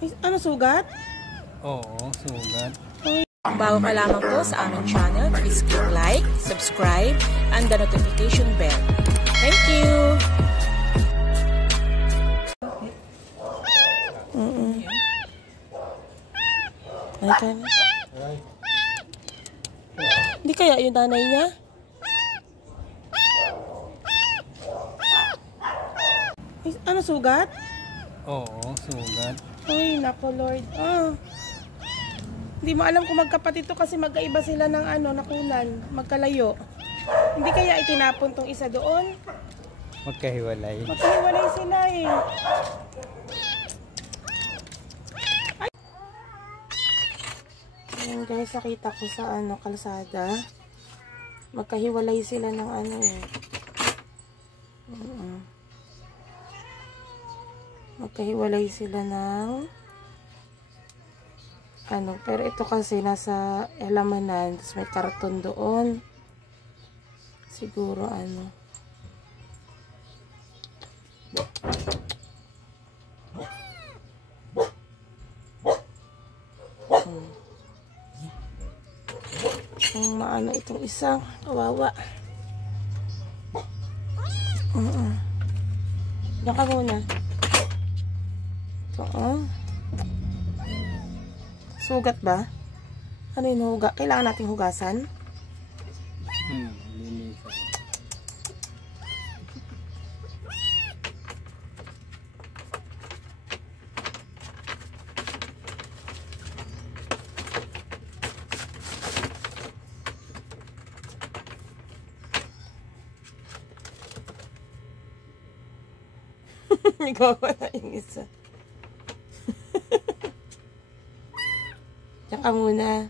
Ano, sugat? Oo, sugat. Kung bago ka lamang po sa aming channel, please click like, subscribe, and the notification bell. Thank you! Hindi kaya yung nanay niya? Ano, sugat? Oo, sugat. Uy, nako Lord. Hindi mo alam kung magkapatid to kasi magkaiba sila ng nakunan, magkalayo. Hindi kaya itinapon tong isa doon? Magkahiwalay. Magkahiwalay sila eh. Ay. Ayan guys, nakita ko sa kalsada. Magkahiwalay sila ng magkahiwalay sila ng pero ito kasi nasa halamanan, tapos may karton doon. Siguro ang maano itong isang kawawa. Diyan ka muna. Ito, sugat ba? Ano yung huga? Kailangan nating hugasan? Linisan. Nagwawala yung isa. Diyan ka muna.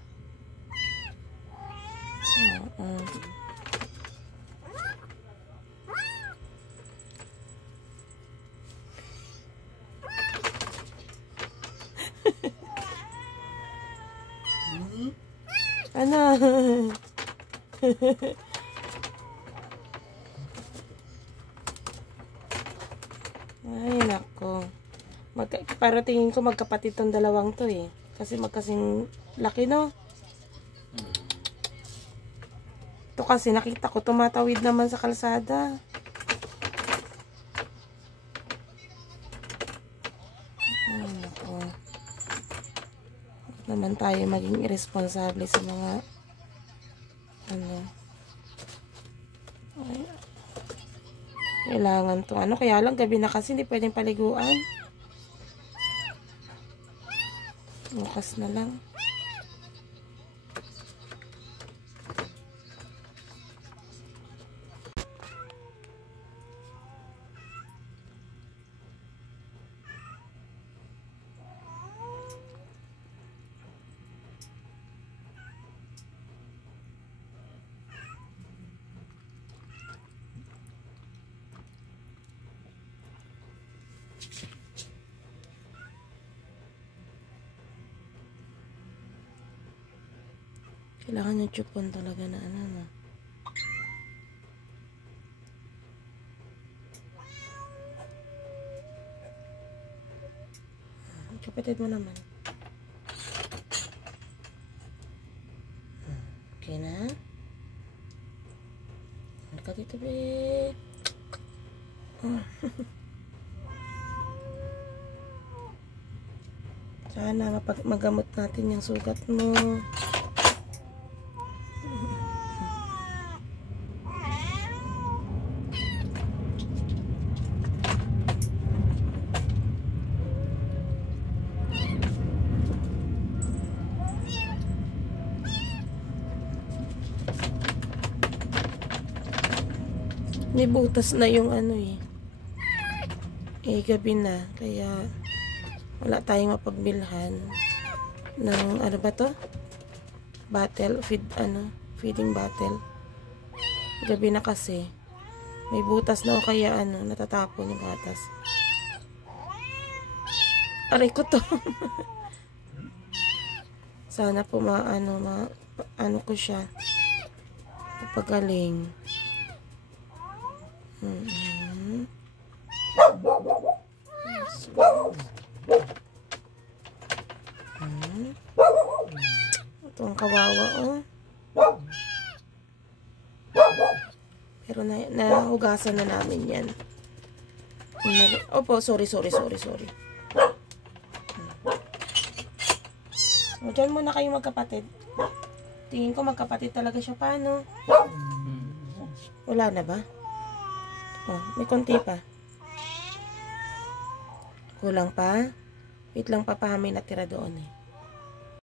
Ano? Ay, nako. Para tingin ko magkapatid tong dalawang to eh. Kasi magkasing laki, no? Ito kasi nakita ko tumatawid naman sa kalsada. Ay, nako. Huwag naman tayo maging irresponsible sa mga Ay, kailangan to kaya lang gabi na kasi hindi pwedeng paliguan. Bukas na lang. Kailangan yung chupon talaga na Kapatid mo naman. Okay na? Ano ka dito, be? Sana magamot natin yung sugat mo. May butas na yung gabi na, kaya wala tayong mapagbilhan ng ba to? Bottle, feeding bottle. Gabi na kasi. May butas na o kaya natatapon yung gatas. Aray ko to. Sana po ko siya. Papagaling. Itong kawawa, oh. Pero nahugasan na namin yan. Opo, sorry. So, dyan muna kayo magkapatid. Tingin ko magkapatid talaga siya. Paano? Wala na ba? Oh, may konti pa. Kulang pa? Wait lang, papa, may natira doon eh.